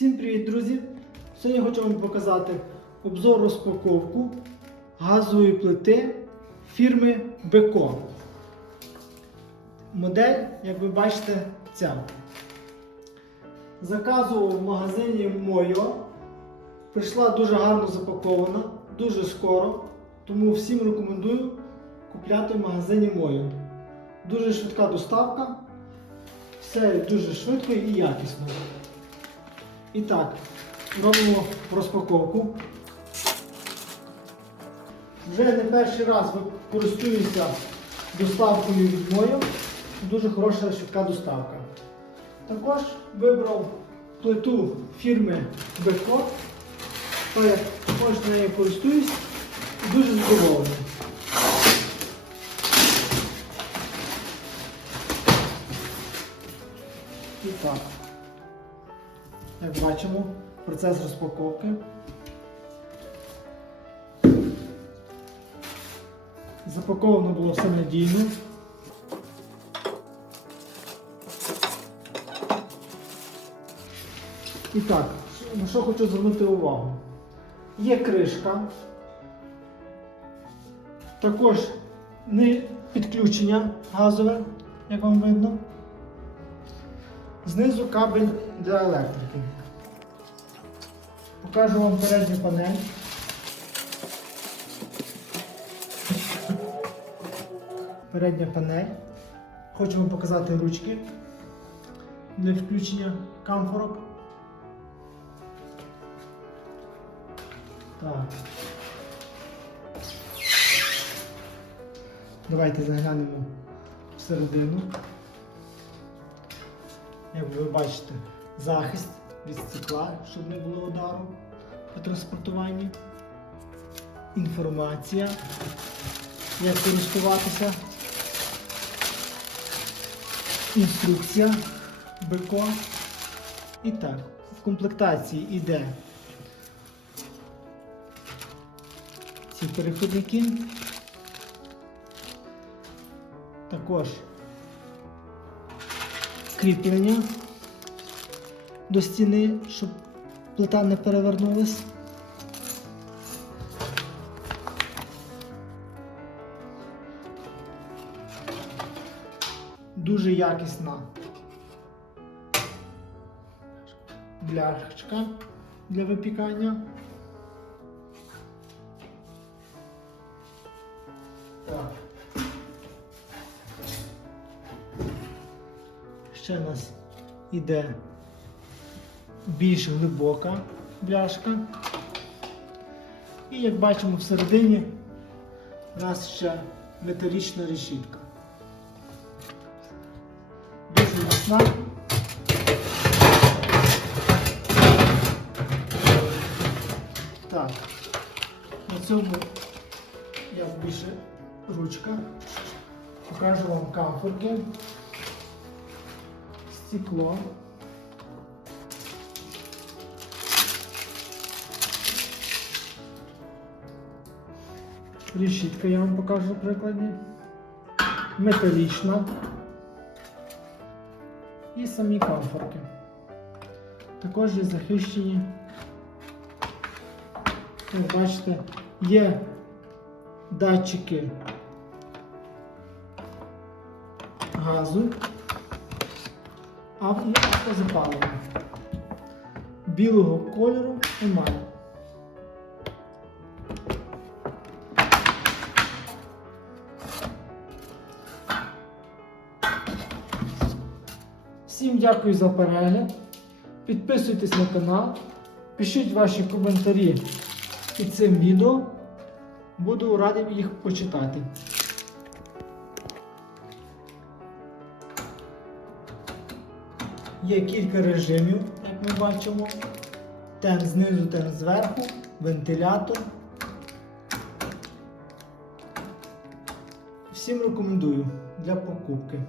Всім привіт, друзі! Сьогодні хочу вам показати обзор розпаковку газової плити фірми Беко. Модель, як ви бачите, ця. Заказував в магазині Мойо. Прийшла дуже гарно запакована, дуже скоро. Тому всім рекомендую купляти в магазині Мойо. Дуже швидка доставка. Все дуже швидко і якісно. І так, робимо розпаковку. Вже не перший раз ви користуєтеся доставкою від Мойо. Дуже хороша швидка доставка. Також вибрав плиту фірми Беко. То також нею користуюсь дуже задоволений. І так. Як бачимо, процес розпаковки. Запаковано було все надійно. І так, на що хочу звернути увагу? Є кришка, також не підключення газове, як вам видно. Знизу кабель для електрики. Покажу вам передню панель. Передня панель. Хочу вам показати ручки для включення камфорок. Так. Давайте заглянемо всередину. Як ви бачите, захист від стекла, щоб не було удару при транспортуванні. Інформація, як користуватися. Інструкція БКО. І так, в комплектації йде ці переходники. Також кріплення до стіни, щоб плита не перевернулась. Дуже якісна бляшечка для випікання. Ще у нас іде більш глибока бляшка. І як бачимо всередині у нас ще металічна решітка. Дуже міцна. Так, на цьому я більше ручка. Покажу вам камфорки стекло. Решітка я вам покажу в прикладі. Металічна. І самі камфорки. Також є захищені. Як бачите, є датчики газу автозапалення білого кольору емаль. Всім дякую за перегляд. Підписуйтесь на канал, пишіть ваші коментарі під цим відео. Буду радий їх почитати. Є кілька режимів, як ми бачимо. Тен знизу, тен зверху, вентилятор. Всім рекомендую для покупки.